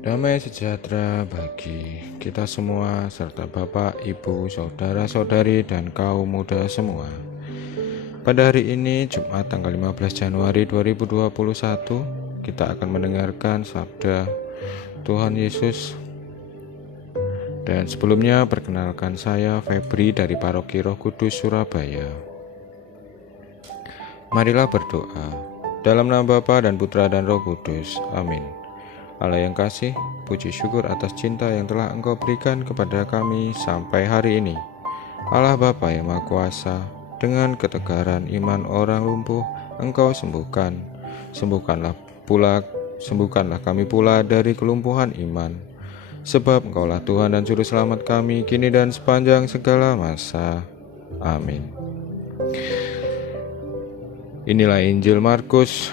Damai sejahtera bagi kita semua serta Bapak, Ibu, Saudara-saudari dan kaum muda semua. Pada hari ini Jumat tanggal 15 Januari 2021, kita akan mendengarkan sabda Tuhan Yesus. Dan sebelumnya perkenalkan saya Febri dari Paroki Roh Kudus Surabaya. Marilah berdoa. Dalam nama Bapa dan Putra dan Roh Kudus. Amin. Allah yang kasih, puji syukur atas cinta yang telah Engkau berikan kepada kami sampai hari ini. Allah Bapa yang Maha Kuasa, dengan ketegaran iman orang lumpuh, Engkau sembuhkan. Sembuhkanlah kami pula dari kelumpuhan iman. Sebab Engkaulah Tuhan dan Juru Selamat kami, kini dan sepanjang segala masa. Amin. Inilah Injil Markus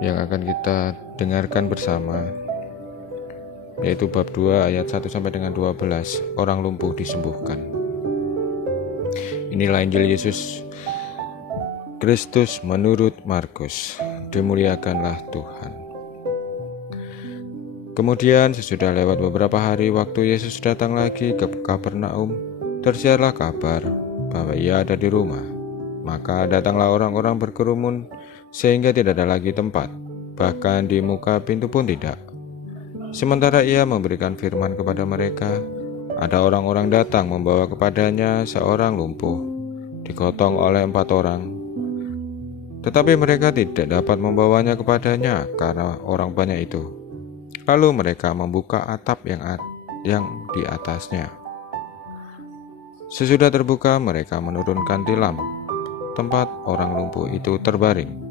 yang akan kita dengarkan bersama, yaitu bab 2 ayat 1 sampai dengan 12, orang lumpuh disembuhkan. Inilah Injil Yesus Kristus menurut Markus. Dimuliakanlah Tuhan. Kemudian sesudah lewat beberapa hari, waktu Yesus datang lagi ke Kapernaum, tersiarlah kabar bahwa ia ada di rumah. Maka datanglah orang-orang berkerumun sehingga tidak ada lagi tempat, bahkan di muka pintu pun tidak. Sementara ia memberikan firman kepada mereka, ada orang-orang datang membawa kepadanya seorang lumpuh, digotong oleh 4 orang. Tetapi mereka tidak dapat membawanya kepadanya karena orang banyak itu. Lalu mereka membuka atap yang di atasnya. Sesudah terbuka, mereka menurunkan tilam tempat orang lumpuh itu terbaring.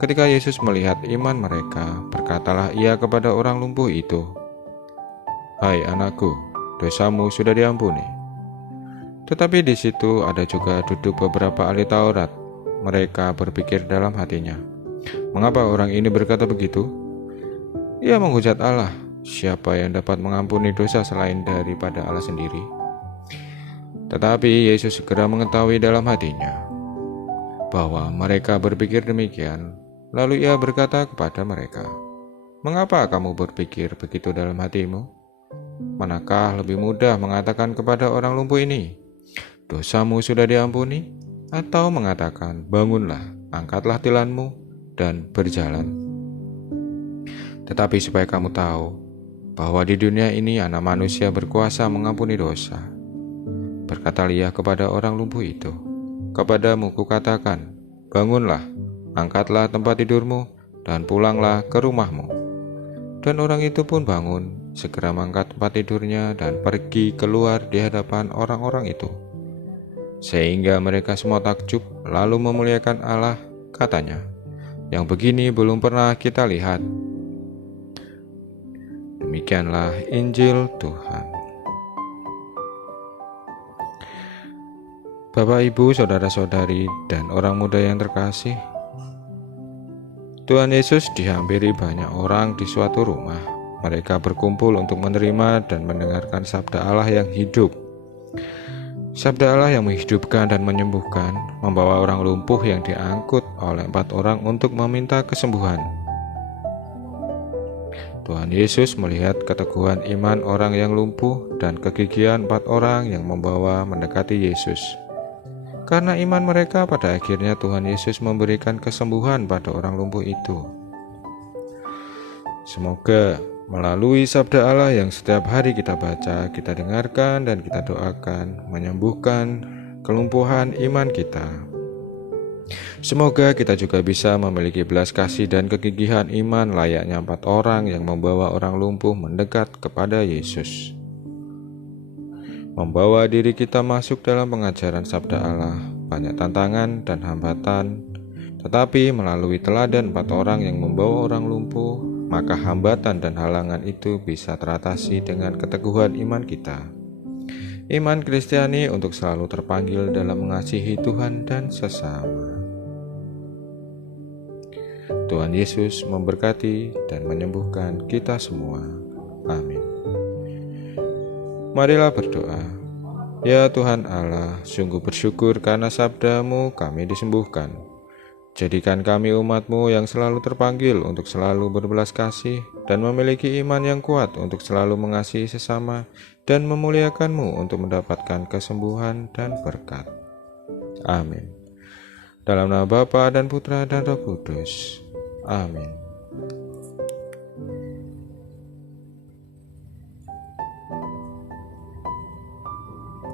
Ketika Yesus melihat iman mereka, berkatalah ia kepada orang lumpuh itu, "Hai anakku, dosamu sudah diampuni." Tetapi di situ ada juga duduk beberapa ahli Taurat. Mereka berpikir dalam hatinya, "Mengapa orang ini berkata begitu? Ia menghujat Allah. Siapa yang dapat mengampuni dosa selain daripada Allah sendiri?" Tetapi Yesus segera mengetahui dalam hatinya bahwa mereka berpikir demikian. Lalu ia berkata kepada mereka, "Mengapa kamu berpikir begitu dalam hatimu? Manakah lebih mudah mengatakan kepada orang lumpuh ini, 'Dosamu sudah diampuni,' atau mengatakan, 'Bangunlah, angkatlah tilanmu dan berjalan'? Tetapi supaya kamu tahu bahwa di dunia ini Anak Manusia berkuasa mengampuni dosa." Berkatalah ia kepada orang lumpuh itu, "Kepadamu kukatakan, bangunlah, angkatlah tempat tidurmu, dan pulanglah ke rumahmu." Dan orang itu pun bangun, segera mengangkat tempat tidurnya, dan pergi keluar di hadapan orang-orang itu. Sehingga mereka semua takjub, lalu memuliakan Allah, katanya, "Yang begini belum pernah kita lihat." Demikianlah Injil Tuhan. Bapak, Ibu, Saudara-saudari, dan orang muda yang terkasih, Tuhan Yesus dihampiri banyak orang di suatu rumah. Mereka berkumpul untuk menerima dan mendengarkan sabda Allah yang hidup. Sabda Allah yang menghidupkan dan menyembuhkan, membawa orang lumpuh yang diangkut oleh 4 orang untuk meminta kesembuhan. Tuhan Yesus melihat keteguhan iman orang yang lumpuh dan kegigihan 4 orang yang membawa mendekati Yesus. Karena iman mereka, pada akhirnya Tuhan Yesus memberikan kesembuhan pada orang lumpuh itu. Semoga melalui sabda Allah yang setiap hari kita baca, kita dengarkan, dan kita doakan, menyembuhkan kelumpuhan iman kita. Semoga kita juga bisa memiliki belas kasih dan kegigihan iman layaknya 4 orang yang membawa orang lumpuh mendekat kepada Yesus. Membawa diri kita masuk dalam pengajaran sabda Allah, banyak tantangan dan hambatan, tetapi melalui teladan 4 orang yang membawa orang lumpuh, maka hambatan dan halangan itu bisa teratasi dengan keteguhan iman kita. Iman Kristiani untuk selalu terpanggil dalam mengasihi Tuhan dan sesama. Tuhan Yesus memberkati dan menyembuhkan kita semua. Amin. Marilah berdoa. Ya Tuhan Allah, sungguh bersyukur karena sabda-Mu kami disembuhkan. Jadikan kami umat-Mu yang selalu terpanggil untuk selalu berbelas kasih dan memiliki iman yang kuat untuk selalu mengasihi sesama dan memuliakan-Mu untuk mendapatkan kesembuhan dan berkat. Amin. Dalam nama Bapa dan Putra dan Roh Kudus. Amin.